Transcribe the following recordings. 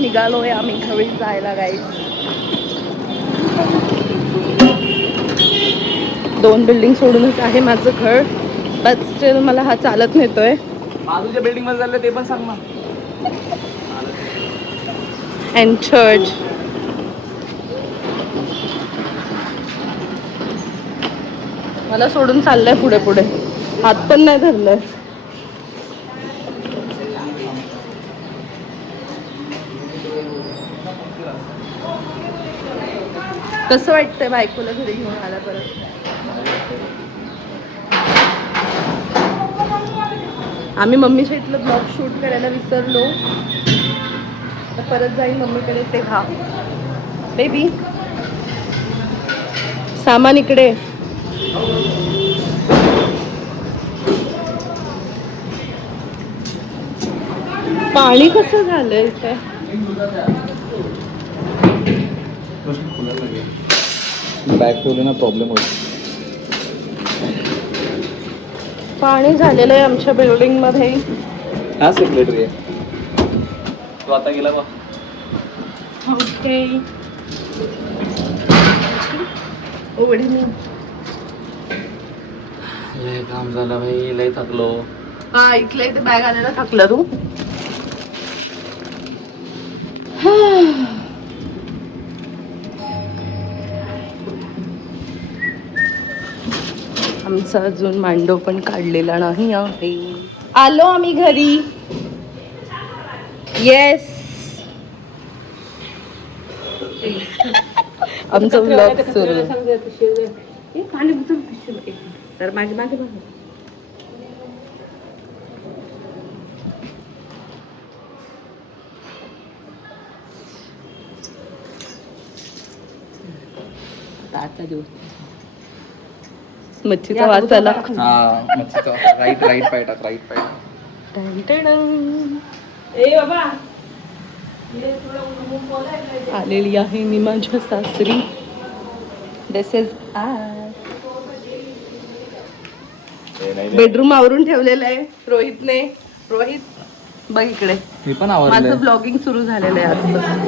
निघालोय आम्ही घरी जायला गाईस. 2 बिल्डिंग सोडूनच आहे माझं घर, बट स्टील मला हा चालत नेतोय. बाजूच्या बिल्डिंग मध्ये चाललं ते पण सांग ना. एंटर्ड. मला सोडून चाललंय पुढे पुढे, हात पण नाही धरलंय. कसं वाटतंय बायकोला घरी घेऊन आला परत? आम्ही मम्मीच्या इथलं ब्लॉग शूट करायला विसरलो, आता परत जाईल मम्मीकडे. ते घा बेबी, सामान इकडे. पाणी कसं झालंय इथे? बॅग ठेवले ना प्रॉब्लेम होईल. पाणी झालेलं आहे आमच्या बिल्डिंग मध्ये. हा सेक्रेटरी आहे तो, आता गेला बा. ओके. उघडी मी. लय काम झालं भाई, लय थकलो. हा, इथल्या इथे बॅग आणायला थकला तू. आमचा अजून मांडव पण काढलेला नाही आहे. आलो आम्ही घरी. येस. आमचा ब्लॉग सुरू. तर मागे मागे बघ. आता देऊ मच्छीचा वास आला. हा मच्छीचा. राईट पाय टाक, राईट पाय टाक. ए बाबा, आलेली आहे मी माझ्या सासरी. दिस इज बेडरूम आवरून ठेवलेलं आहे रोहितने. रोहित बघ इकडे, मी पण आवडलं. माझं ब्लॉगिंग सुरू झालेलं आहे आजपासून.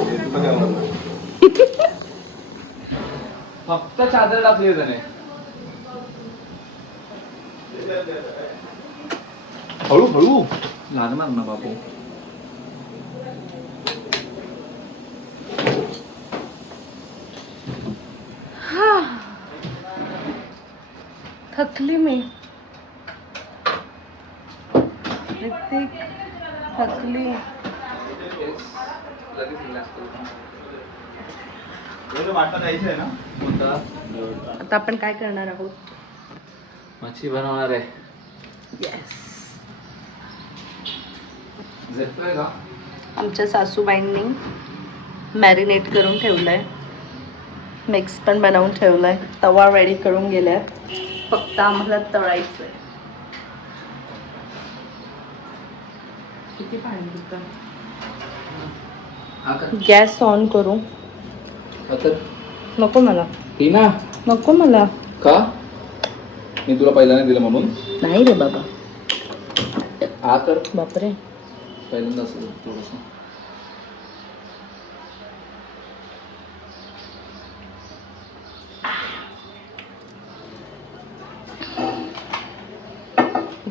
फक्त चादर टाकली त्याने. हळू लागणार ना बापू. थकली मी. थकली. आता आपण काय करणार आहोत? मच्छी बनवणार आहे. येस. झेपतोय का? आमच्या सासूबाईंनी मॅरिनेट करून ठेवलंय, मिक्स पण बनवून ठेवलाय, तवा रेडी करून गेल्या, फक्त आम्हाला तळायचंय. किती पाणी घेतं? गॅस ऑन करू? नको मला. टीना नको मला. का? मी तुला पहिल्याने दिलं म्हणून? नाही रे बाबा. हा तर बापरे. पहिल्यांदा असं थोडस.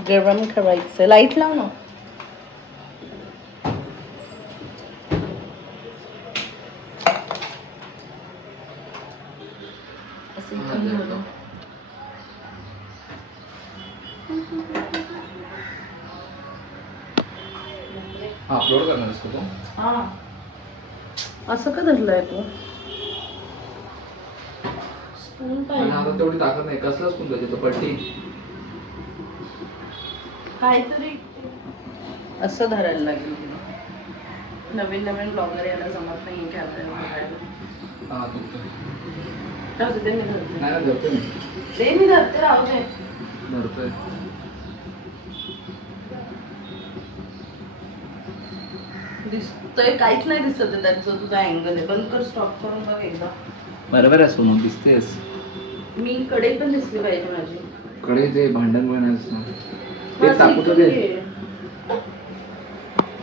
गरम करायचं. लाईट लाव ना. अपलोड करणार आहेस का तू? हा. असं का धरलंय तू? स्पून आता तेवढी ताकद नाही. कसला स्पून पाहिजे तो? पट्टी काहीतरी असं धरायला लागेल. नवीन नवीन ब्लॉगर याला जमत नाही कॅमेरा. हा धरते मी. नाही धरतोय मी. दे मी धरते, राहू दे. धरतोय. दिसतंय काहीच नाही दिसत आहे त्याचं. तुझा अँगल आहे. बंद कर, स्टॉप करून बघ एकदा. बरोबर आहे सोनू, दिसतेस. मी कडे पण दिसली पाहिजे माझी. कडे ते भांडण बनायचं ते टाकू तर दे.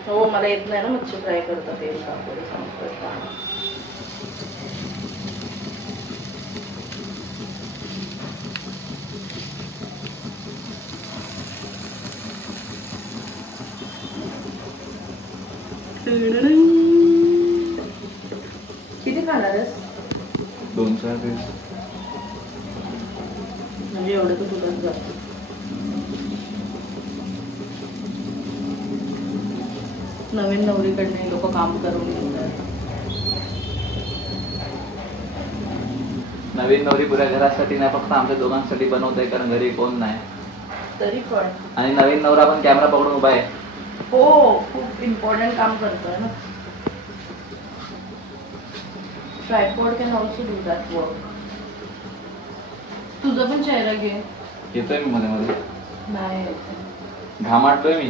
हो मला येत नाही ना मच्छी फ्राय करता तेल टाकून सांगतो. किती खाणार आहेस? 2-4 पीस. म्हणजे एवढं तर तुलाच जातं. नवीन नवरीकडनं लोक काम करून घेतात. नवीन नवरी पुऱ्या घरासाठी नाही, फक्त आमच्या दोघांसाठी बनवतोय, कारण घरी कोण नाही. तरी पण आणि नवीन नवरा पण कॅमेरा पकडून उभा आहे. हो खूप इम्पॉर्टंट काम करतोय ना. Tripod can also do that work. तुझा पण चेहरा घे. येतोय मी मध्ये मध्ये. नाही घामाटलोय मी.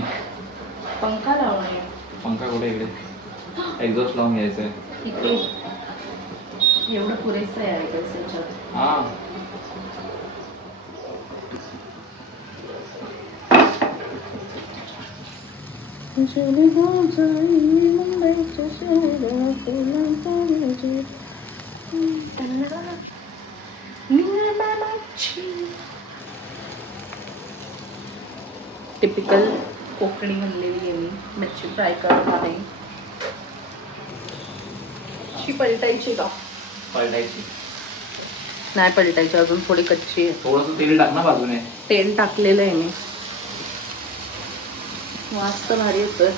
पंखा लावणे. पंखा कुठे इकडे? एक्झॉस्ट लावून घ्यायचंय. इकडे एवढं पुरेसं आहे याच्यात. हा. टिपिकल कोकणी म्हणलेली आहे मी. मच्छी फ्राय करत आहे. शी पलटायची का? पलटायची नाही पलटायची, अजून थोडी कच्ची आहे. थोडंसं तेल टाक ना बाजूने. तेल टाकलेलं आहे मी. वास तर भारी येतोय.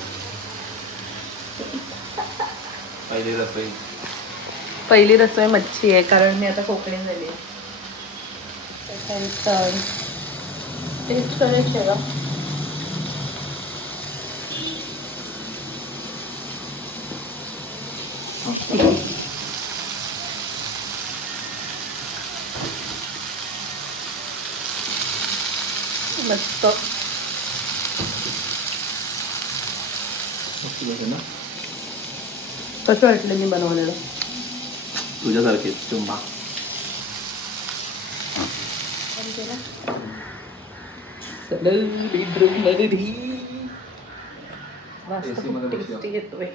पहिली रसोई मच्छी आहे, कारण मी आता कोकणी झाली. टेस्ट करायची आहे का? मस्त. कसं वाटलं मी बनवलेलं? तुझ्यासारखेच चुंबा. टेस्टी येतोय.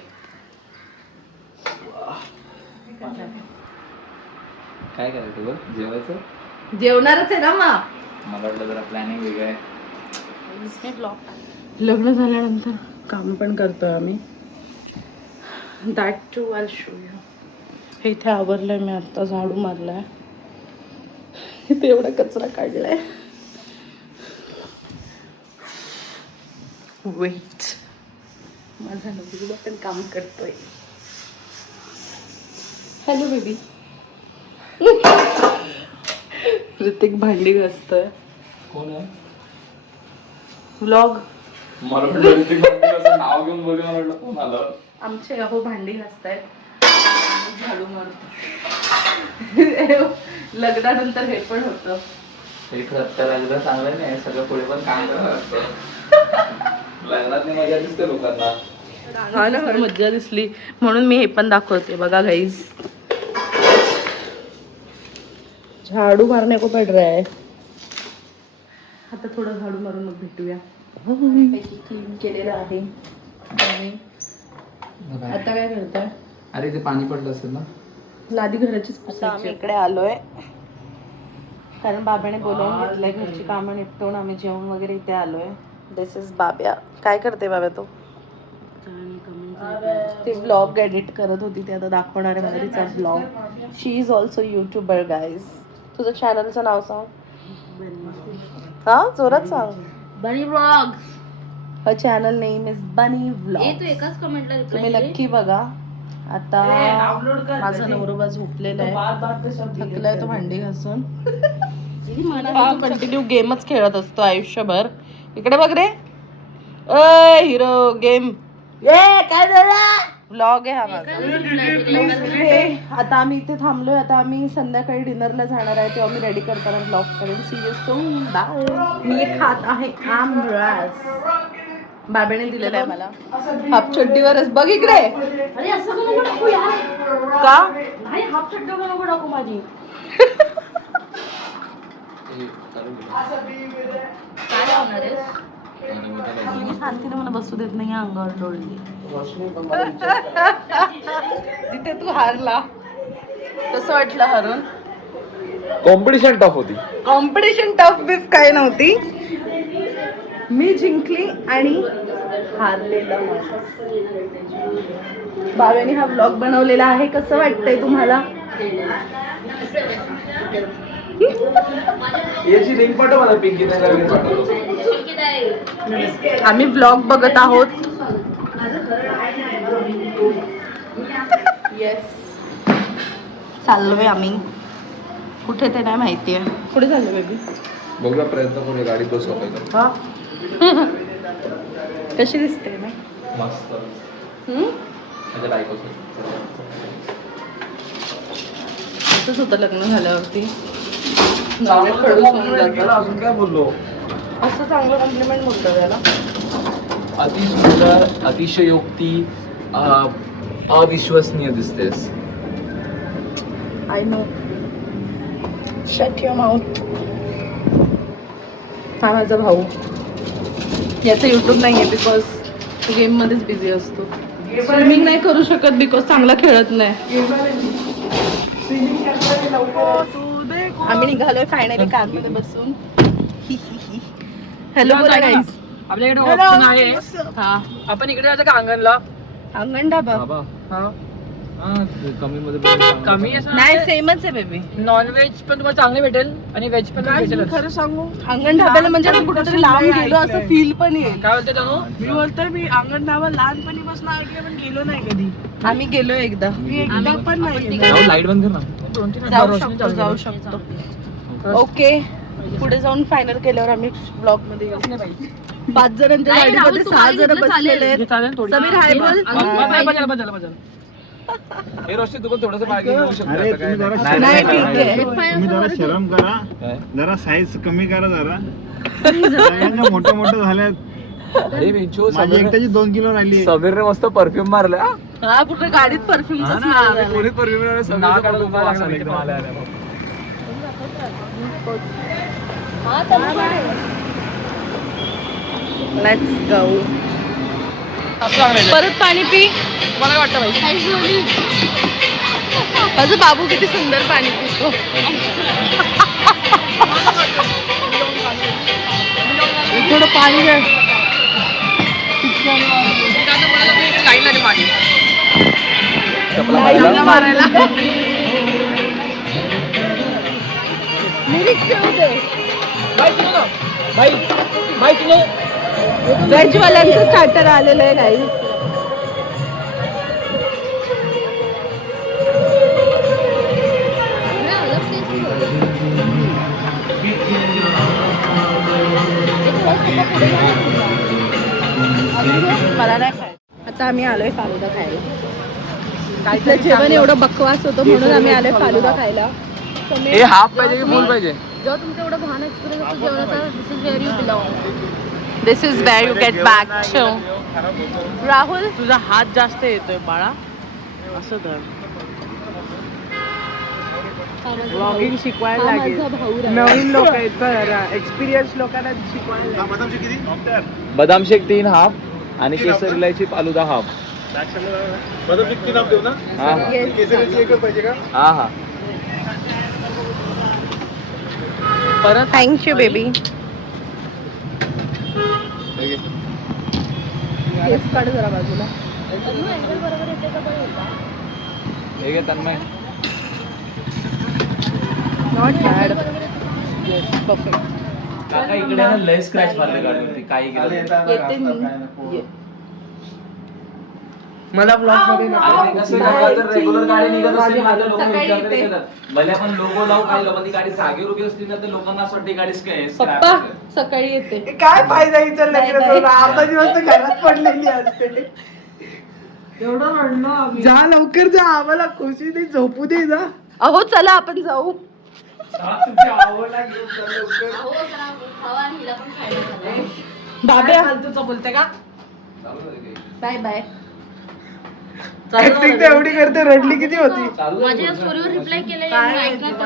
काय करायचं बघ? जेवायचं? जेवणारच आहे ना मग. मला वाटलं जरा प्लॅनिंग वेगळं आहे. लग्न झाल्यानंतर काम पण करतोय आम्ही. That to I show you. हे इथे आवरलंय मी आत्ता, झाडू मारलाय, इथे एवढा कचरा काढलाय. वेट, माझा नवरा पण काम करतोय. Hello baby. ऋतिक भांडी घासतोय. कोण आहे? व्लॉग. मला वाटलं नाव घेऊन बोलू, मला वाटलं कोण आलं. आमचे अहो भांडी घासतायत, झाडू मारतो. लग्नानंतर हे पण होतं. लग्न चांगलं नाही, सगळं पुढे पण काम करावं लागतं. लग्नात मजा दिसते लोकांना. हा ना, मज्जा दिसली म्हणून मी हे पण दाखवते. बघा गाईज, झाडू मारने को पड रहा है. आता थोडं झाडू मारून मग भेटूया. क्लीन केलेलं आहे. आता काय करताय? अरे ते पाणी पडलं असेल ना, लादी घराचीच पुसायची. आम्ही इकडे आलोय कारण बाब्याने बोलावून घेतलंय. घरची कामं निपटवून आम्ही जेवण वगैरे इथे आलोय. दिस इज बाब्या. काय करते बाब्या तू? ती व्लॉग एडिट करत होती, ते आता दाखवणार आहे मला तिचा vlog. She is also YouTuber guys. तुझं चॅनलचं नाव सांग. हा जोरात सांग. बनी vlogs. Her channel name is बनी व्लॉग. ए तू एकाच कमेंटला रिप्लाय तुम्ही नक्की बघा. आता माझा नवरोबा झोपलेला आहे, थकलाय तो भांडी घासून. हा कंटिन्यू गेमच खेळत असतो आयुष्यभर. इकडे बघ रे. अय हिरो गेम. काय झालं? व्लॉग आहे हा माझा. आता आम्ही इथे थांबलोय. आता आम्ही संध्याकाळी डिनरला जाणार आहे, तेव्हा मी रेडी करताना व्लॉग करेन. See you soon. बाय. मी खात आहे आमरस. बाबेने दिलेला आहे मला. हाफ चड्डीवरच बघ इकडे. अरे असं करू नको टाकू यार. का नाही हाफ चड्डी नको टाकू माझी. काय लावणार आहेस? शांतीने मला बसू देत नाही अंगावर डोळली तिथे तू हारला. कसं वाटलं हरून? कॉम्पिटिशन टफ होती. कॉम्पिटिशन टफ बीफ काही नव्हती. मी जिंकली आणि हारलेला बावेने हा व्लॉग बनवलेला आहे. कसं वाटतंय तुम्हाला? याची लिंक पाठव मला. पिंकी पाठवतो. आम्ही व्लॉग बघत आहोत. येस चाललोय आम्ही. कुठे ते नाही माहिती आहे. कुठे चाललो बेबी? बघूया, प्रयत्न करूया गाडीत बसवायचा. हा कशी दिसते ना? मस्त. माझ्या बायकोचं असंच होतं लग्न झाल्यावरती. अजून काय बोललो? असं चांगलं कॉम्प्लिमेंट बोलतो त्याला. अतिशय अतिशयोक्ती अविश्वसनीय दिसतेस. I know. Shut your mouth. हा माझा भाऊ. याचं युट्यूब नाही आहे बिकॉज तो गेममध्येच बिझी असतो. स्विमिंग नाही करू शकत बिकॉज चांगला खेळत नाही. आम्ही निघालोय फायनली कारमध्ये बसून. हॅलो बोला गाईस. आपल्याकडे ऑप्शन आहे. हा आपण इकडे जायचं का अंगणला? अंगण डाबा. कमी असं नाही सेमच आहे बेबी. नॉनव्हेज पण तुम्हाला चांगले भेटेल आणि व्हेज पण भेटेल. खरं सांगू अंगण ढाब्याला म्हणजे आपण कुठेतरी लांब गेलो असं फील पण येईल. काय बोलते तनु? मी बोलतोय मी अंगण ढाबा लहानपणीपासून ऐकलं पण गेलो नाही कधी. आम्ही गेलो एकदा. मी एकदा पण नाही गेलो. लाईट बंद कर ना. 2-3 जाऊ शकतो. ओके पुढे जाऊन फायनल केल्यावर आम्ही ब्लॉग मध्ये येऊ. 5 जणांच्या नाही, गाडीमध्ये राहुल, 6 जण तुम्हाला बसलेले आहेत. चालेल थोडी. समीर हाय बोल. हे रोशनी तू पण थोडंसं मागे घेऊ शकतो. अरे आता काय तुम्ही जरा नाही. नाही, शरम ठीक आहे. करा. तुम्ही जरा शरम करा. काय? जरा साईज कमी करा जरा. सगळ्यांना मोठं मोठं झाल्यात. अरे विंचू, माझी एकट्याची 2 किलो राहिली. समीरने मस्त परफ्यूम मारला. हा कुठे गाडीत परफ्यूमचा कोणी परफ्यूम लेट्स गो. परत पाणी पी. मला वाटतं भाई माझं बाबू किती सुंदर पाणी पितो. थोडं पाणी घ्या. लाईन आली पाणी मारायला लिरिक्स येऊ दे. व्हेजवाल्यांचं स्टार्टर आलेलं आहे गाईस. मला नाही खाय. आता आम्ही आलोय फालुदा खायला. काहीतरी जेवण एवढं बकवास होतं म्हणून आम्ही आलोय फालुदा खायला. हे हाफ पाहिजे की फुल पाहिजे? जेव्हा तुमचं एवढं घाण एक्सपिरियन्स असतो जेवणाचा, this is where you belong. This is where you get back. Rahul तुझा हात जास्त येतोय बाळा. असं तर ब्लॉगिंग शिकवायला हा लागेल. माझा भाऊ राहिला. नवीन लोक आहेत बघा. एक्सपिरियन्स लोकांना शिकवायला लागेल. बदाम शेक 3 हाफ आणि केसर इलायची फालुदा हाफ. हा हा हा. परत थँक्यू बेबी. केस काढ जरा बाजूला. अँगल बरोबर येते का पण होता. हे घे Tanmay. Not bad. Yes perfect. काका इकडे ना लय स्क्रॅच मारले गाडीवरती. काही येते मी. ये. मला ब्लॉग मध्ये रेग्युलर गाडी निघत असतील ना तर लोक सकाळी विचार तरी येते. करतात. भले आपण लोगो लावू काही लोकांनी गाडी जागेवर उभी असली ना तर लोकांना असं वाटते गाडी पप्पा सकाळी येते. काय फायदा इथं नाही, लग्न नाही. करून? अर्धा दिवस तर घरात पडलेली असते. एवढं रडलो. जा लवकर जा. आम्हाला खुशी दे. झोपू दे जा. अहो चला आपण जाऊ. तुमच्या आवडला घेऊन जा लवकर. हो जरा खावा आणि हिला पण खायला घाला. बाब्या फालतूचं बोलते का? Bye bye. ऍक्टिंग तर एवढी करते. रडली किती होती? माझ्या स्टोरीवर रिप्लाय केलेला ऐकणार